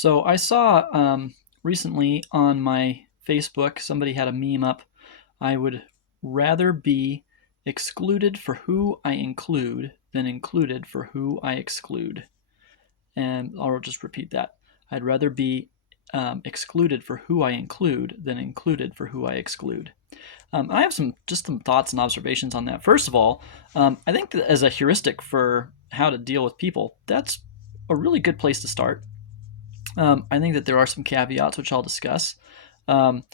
So I saw recently on my Facebook, somebody had a meme up. I would rather be excluded for who I include than included for who I exclude. And I'll just repeat that. I'd rather be excluded for who I include than included for who I exclude. I have some thoughts and observations on that. First of all, I think that as a heuristic for how to deal with people, that's a really good place to start. I think that there are some caveats which I'll discuss, um,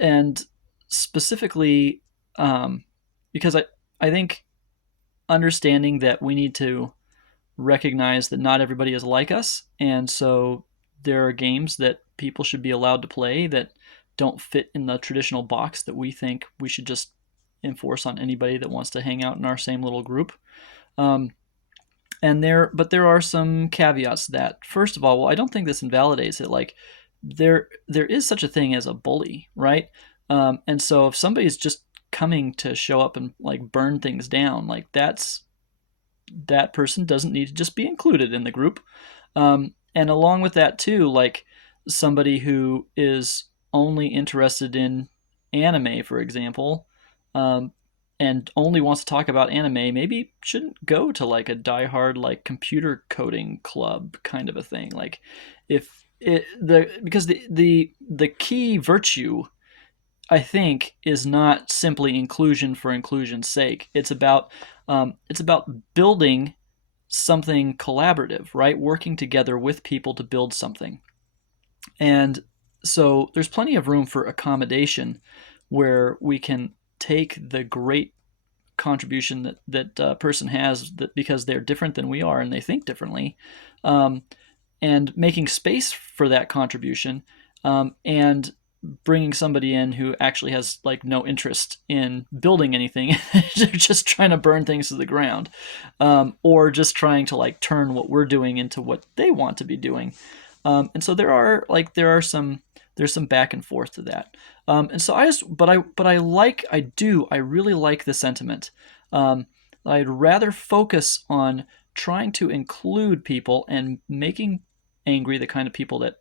and specifically because I think understanding that we need to recognize that not everybody is like us, and so there are games that people should be allowed to play that don't fit in the traditional box that we think we should just enforce on anybody that wants to hang out in our same little group. Um, but there are some caveats to that. First of all, well, I don't think this invalidates it. Like there is such a thing as a bully, right? And so if somebody's just coming to show up and like burn things down, like that person doesn't need to just be included in the group. And along with that too, like somebody who is only interested in anime, for example, um, and only wants to talk about anime, maybe shouldn't go to like a diehard like computer coding club kind of a thing. Like if it the because the key virtue I think is not simply inclusion for inclusion's sake. It's about building something collaborative, right? Working together with people to build something. And so there's plenty of room for accommodation where we can take the great contribution that person has that because they're different than we are and they think differently, um, and making space for that contribution, and bringing somebody in who actually has like no interest in building anything. They're just trying to burn things to the ground, or just trying to like turn what we're doing into what they want to be doing. And so there's some back and forth to that. And so I really like the sentiment. I'd rather focus on trying to include people and making angry the kind of people that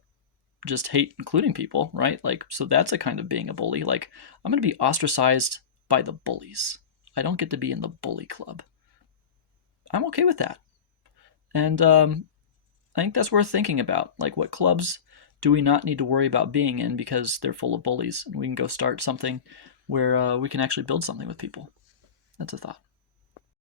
just hate including people, right? Like, so that's a kind of being a bully. Like, I'm going to be ostracized by the bullies. I don't get to be in the bully club. I'm okay with that. And I think that's worth thinking about. Like, what clubs do we not need to worry about being in because they're full of bullies? And we can go start something where we can actually build something with people. That's a thought.